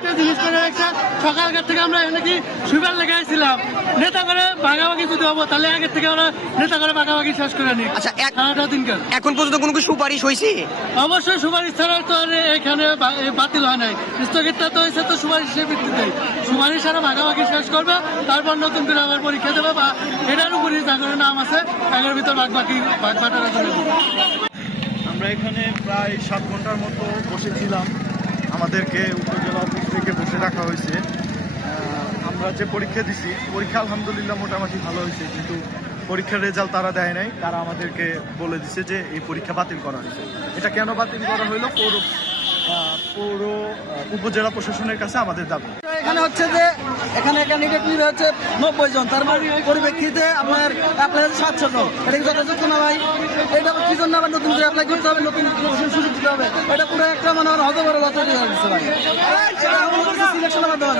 একটা জিনিস করে একটা সকালকার থেকে আমরা নাকি সুপার লেখাইছিলাম নেতা করে ভাগাভাগি যদি হবো তাহলে আগের থেকে আমরা নেতা করে ভাগাভাগি শেষ করে নিই। আচ্ছা, সারাটা দিনকার এখন পর্যন্ত কোনো কি সুপারিশ হয়েছে? অবশ্যই সুপারিশ ছাড়া তো আর এখানে বাতিল হয় নাই, স্থগিতটা তো হয়েছে তো সুপারিশের ভিত্তিতে। সুপারিশ ছাড়া ভাগাভাগি শেষ করবে, তারপর নতুন করে আবার পরীক্ষা দেবে বা এটার উপরে জাগরের নাম আছে এর ভিতর বাগবাটারা করে দেবে। আমরা এখানে প্রায় 7 ঘন্টার মতো বসেছিলাম। আমাদেরকে উপজেলা অফিস থেকে বসে রাখা হয়েছে। আমরা যে পরীক্ষা দিছি, পরীক্ষা আলহামদুলিল্লাহ মোটামুটি ভালো হয়েছে, কিন্তু পরীক্ষার রেজাল্ট তারা দেয় নাই। তারা আমাদেরকে বলে দিছে যে এই পরীক্ষা বাতিল করা হয়েছে। এটা কেন বাতিল করা হইলো? পৌর উপজেলা প্রশাসনের কাছে আমাদের দাবি। এখানে হচ্ছে যে এখানে ক্যান্ডিডেট নিয়ে হচ্ছে 90 জন, তার পরিপ্রেক্ষিতে আপনার অ্যাপ্লাই হচ্ছে 700 জন। এটা কি যথাযথ না ভাই? এটা কি জন্য আবার নতুন করে অ্যাপ্লাই করতে হবে, নতুন সুযোগ দিতে হবে? এটা পুরো একটা মানে হজবরল দিচ্ছে ভাই। সিলেকশন আবার দেওয়া